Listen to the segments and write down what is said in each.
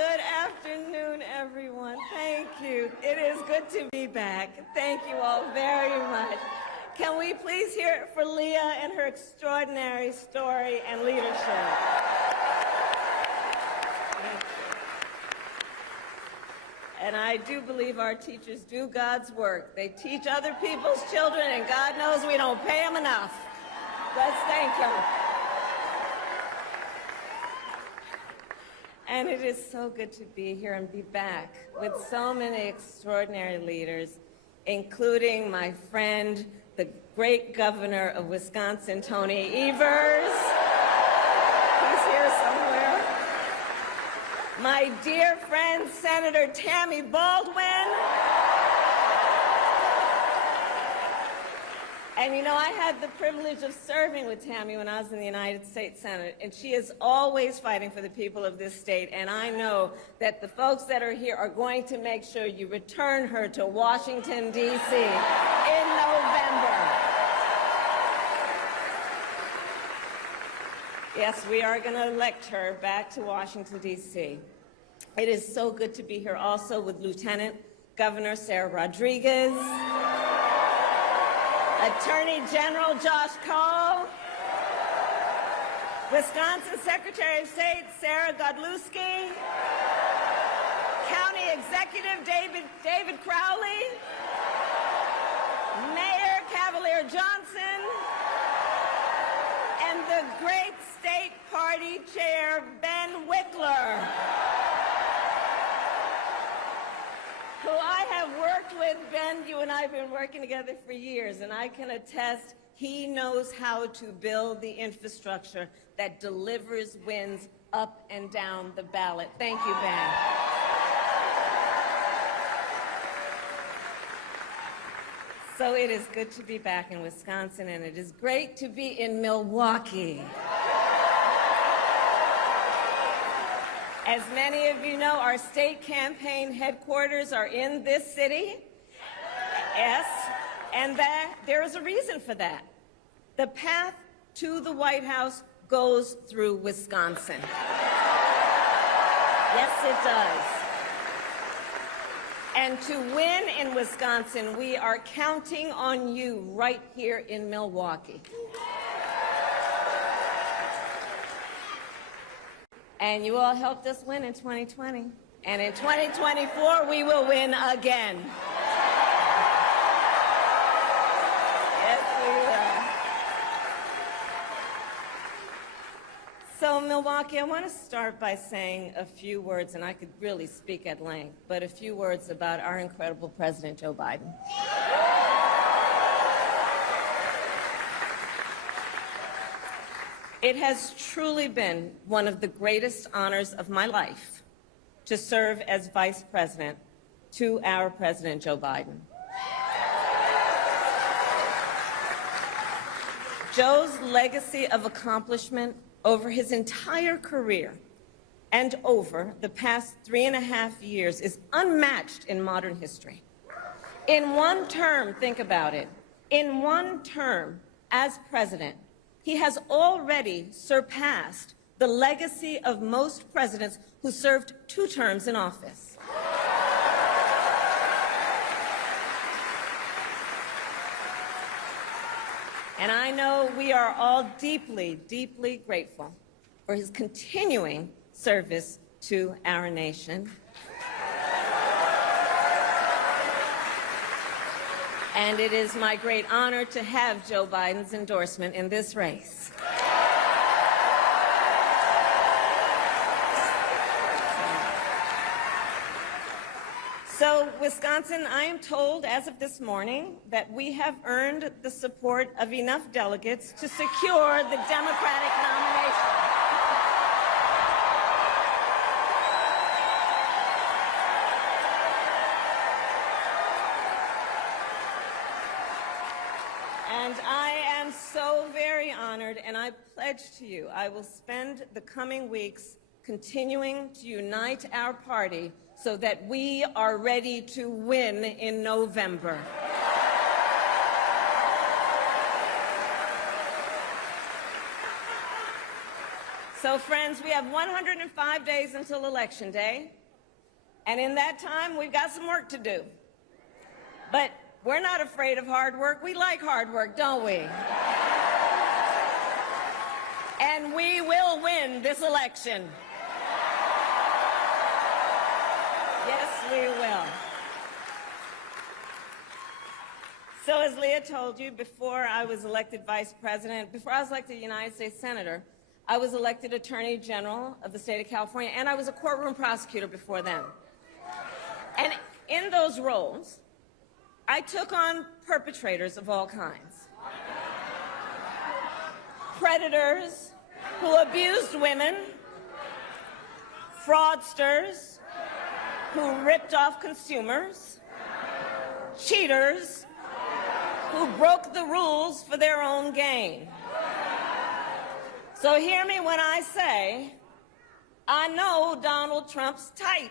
Good afternoon, everyone. Thank you. It is good to be back. Thank you all very much. Can we please hear it for Leah and her extraordinary story and leadership? And I do believe our teachers do God's work. They teach other people's children, and God knows we don't pay them enough. Let's thank them. And it is so good to be here and be back with so many extraordinary leaders, including my friend, the great governor of Wisconsin, Tony Evers. He's here somewhere. My dear friend, Senator Tammy Baldwin. And you know, I had the privilege of serving with Tammy when I was in the United States Senate, and she is always fighting for the people of this state, and I know that the folks that are here are going to make sure you return her to Washington, D.C. in November. Yes, we are going to elect her back to Washington, D.C. It is so good to be here also with Lieutenant Governor Sarah Rodriguez, Attorney General Josh Cole, Wisconsin Secretary of State Sarah Godlewski, County Executive David Crowley, Mayor Cavalier Johnson, and the great State Party Chair Ben Wickler, who I have worked with. Ben, you and I have been working together for years, and I can attest he knows how to build the infrastructure that delivers wins up and down the ballot. Thank you, Ben. So it is good to be back in Wisconsin, and it is great to be in Milwaukee. As many of you know, our state campaign headquarters are in this city. Yes, and there is a reason for that. The path to the White House goes through Wisconsin. Yes, it does. And to win in Wisconsin, we are counting on you right here in Milwaukee. And you all helped us win in 2020. And in 2024, we will win again. Yes, we will. So, Milwaukee, I want to start by saying a few words, and I could really speak at length, but a few words about our incredible President Joe Biden. It has truly been one of the greatest honors of my life to serve as Vice President to our President Joe Biden. Joe's legacy of accomplishment over his entire career and over the past 3.5 years is unmatched in modern history. In one term, think about it, in one term as president, he has already surpassed the legacy of most presidents who served 2 terms in office. And I know we are all deeply, deeply grateful for his continuing service to our nation. And it is my great honor to have Joe Biden's endorsement in this race. So, Wisconsin, I am told as of this morning that we have earned the support of enough delegates to secure the Democratic nomination. And I am so very honored, and I pledge to you I will spend the coming weeks continuing to unite our party so that we are ready to win in November. So, friends, we have 105 days until Election Day, and in that time, we've got some work to do. But we're not afraid of hard work. We like hard work, don't we? And we will win this election. Yes, we will. So as Leah told you, before I was elected vice president, before I was elected United States Senator, I was elected Attorney General of the state of California, and I was a courtroom prosecutor before then. And in those roles, I took on perpetrators of all kinds. Predators who abused women, fraudsters who ripped off consumers, cheaters who broke the rules for their own gain. So hear me when I say, I know Donald Trump's type.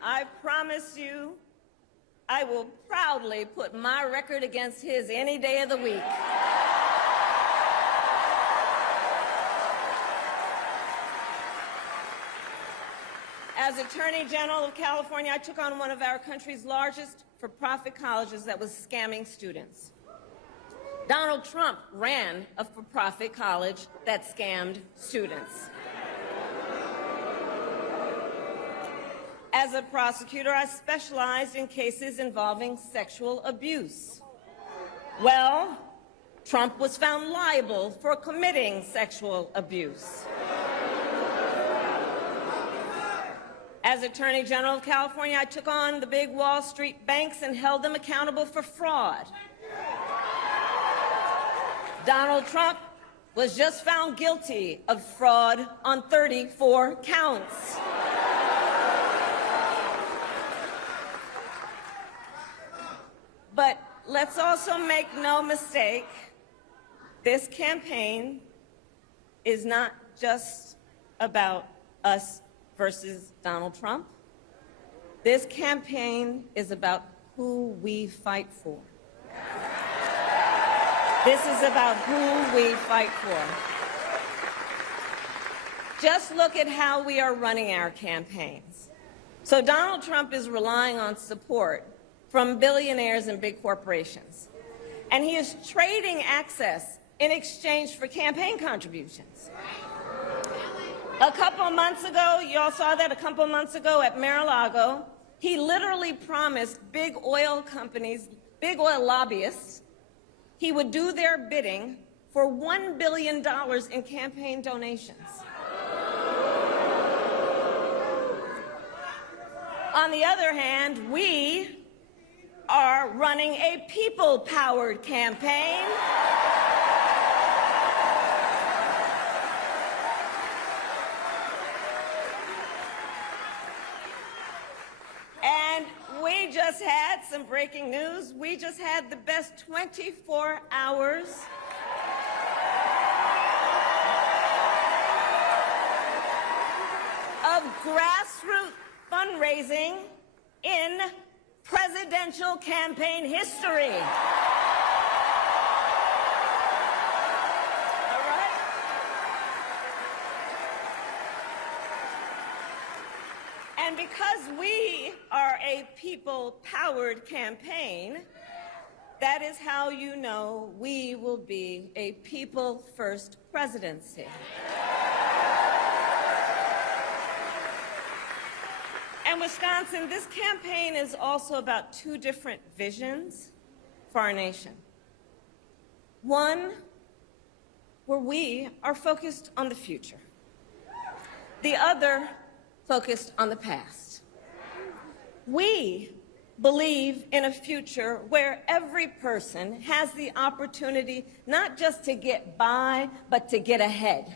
I promise you, I will proudly put my record against his any day of the week. As Attorney General of California, I took on one of our country's largest for-profit colleges that was scamming students. Donald Trump ran a for-profit college that scammed students. As a prosecutor, I specialized in cases involving sexual abuse. Well, Trump was found liable for committing sexual abuse. As Attorney General of California, I took on the big Wall Street banks and held them accountable for fraud. Donald Trump was just found guilty of fraud on 34 counts. But let's also make no mistake, this campaign is not just about us versus Donald Trump. This campaign is about who we fight for. This is about who we fight for. Just look at how we are running our campaigns. So Donald Trump is relying on support from billionaires and big corporations. And he is trading access in exchange for campaign contributions. A couple of months ago, you all saw that a couple of months ago at Mar-a-Lago, he literally promised big oil companies, big oil lobbyists, he would do their bidding for $1 billion in campaign donations. On the other hand, we are running a people-powered campaign. And we just had some breaking news. We just had the best 24 hours of grassroots fundraising in presidential campaign history. All right? And because we are a people-powered campaign, that is how you know we will be a people-first presidency. And Wisconsin, this campaign is also about two different visions for our nation. One, where we are focused on the future. The other, focused on the past. We believe in a future where every person has the opportunity not just to get by, but to get ahead.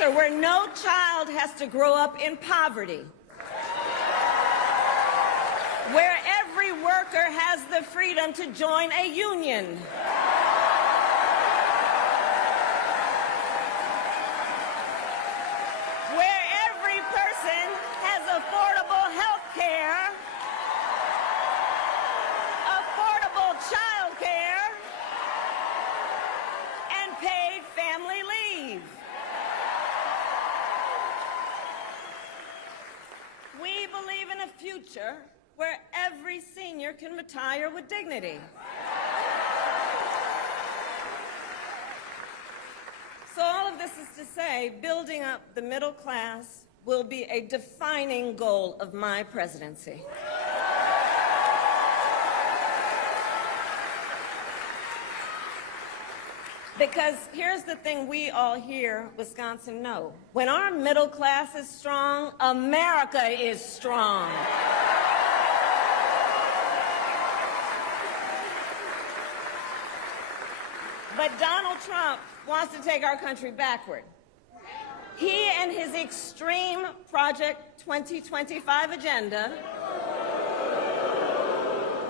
future where no child has to grow up in poverty, where every worker has the freedom to join a union, where every person has affordable health care, affordable child care, and paid family leave. We believe in a future where every senior can retire with dignity. So all of this is to say, building up the middle class will be a defining goal of my presidency. Because here's the thing we all here, Wisconsin, know. When our middle class is strong, America is strong. But Donald Trump wants to take our country backward. He and his extreme Project 2025 agenda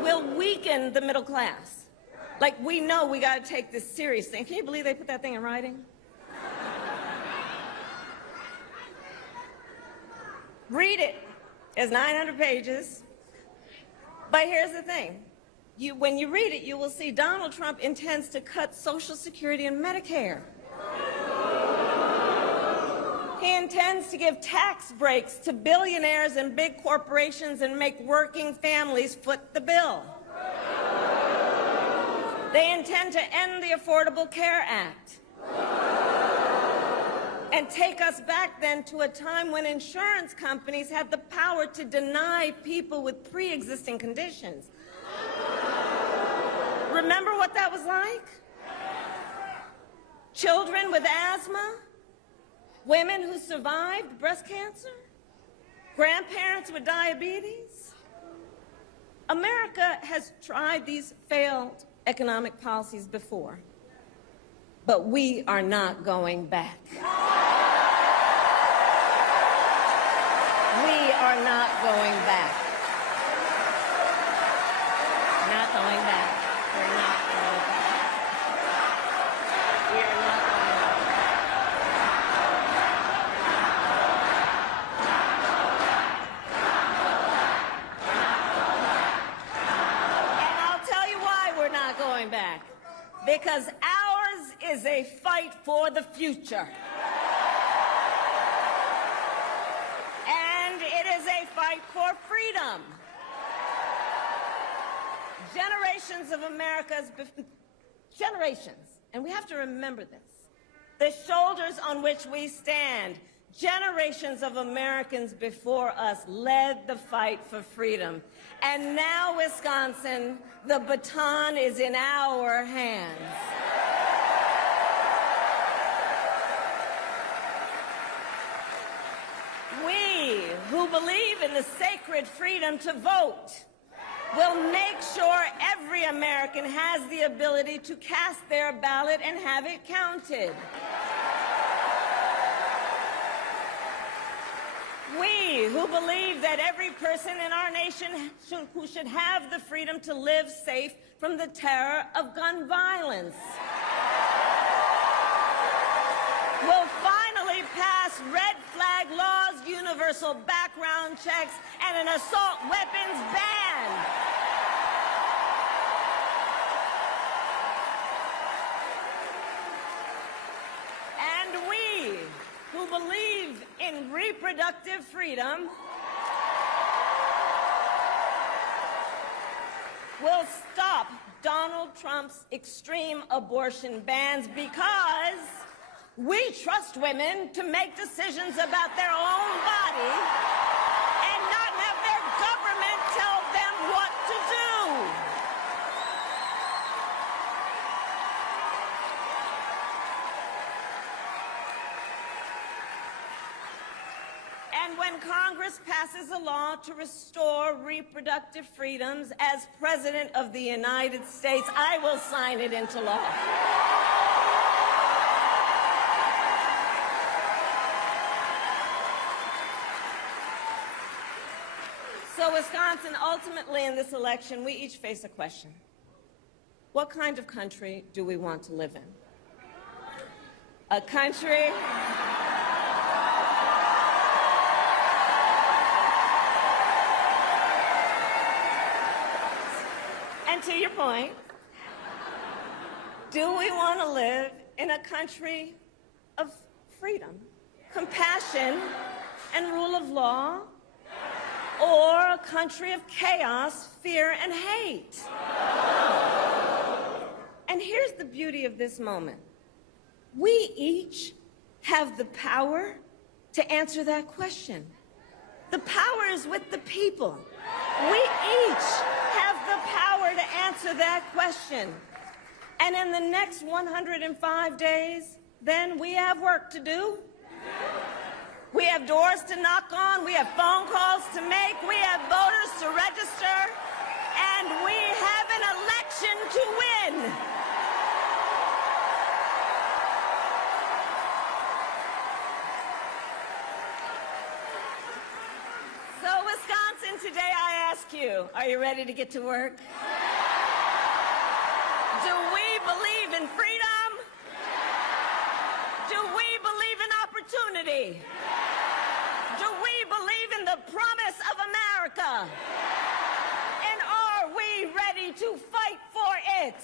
will weaken the middle class. Like, we know we got to take this seriously. Can you believe they put that thing in writing? Read it. It's 900 pages. But here's the thing. When you read it, you will see Donald Trump intends to cut Social Security and Medicare. He intends to give tax breaks to billionaires and big corporations and make working families foot the bill. They intend to end the Affordable Care Act and take us back then to a time when insurance companies had the power to deny people with pre-existing conditions. Remember what that was like? Children with asthma, women who survived breast cancer, grandparents with diabetes. America has tried these failed economic policies before, but we are not going back. We are not going back. Not going back. We're not going back. We are not going back. And I'll tell you why we're not going back. Because ours is a fight for the future. And it is a fight for freedom. Generations of America's, generations, and we have to remember this, the shoulders on which we stand, generations of Americans before us led the fight for freedom. And now, Wisconsin, the baton is in our hands. We, who believe in the sacred freedom to vote, will make sure every American has the ability to cast their ballot and have it counted. We, who believe that every person in our nation who should have the freedom to live safe from the terror of gun violence, will finally pass red flag laws, universal background checks, and an assault weapons ban. And we, who believe in reproductive freedom, will stop Donald Trump's extreme abortion bans because we trust women to make decisions about their own body and not have their government tell them what to do. And when Congress passes a law to restore reproductive freedoms, as President of the United States, I will sign it into law. So, Wisconsin, ultimately in this election, we each face a question. What kind of country do we want to live in? A country... And to your point, do we want to live in a country of freedom, compassion, and rule of law, or a country of chaos, fear, and hate? And here's the beauty of this moment. We each have the power to answer that question. The power is with the people. We each have the power to answer that question. And in the next 105 days, then we have work to do. We have doors to knock on, we have phone calls to make, we have voters to register, and we have an election to win. So, Wisconsin, today I ask you, are you ready to get to work? Do we believe in freedom? Do we believe in opportunity? Do we believe in the promise of America? And are we ready to fight for it?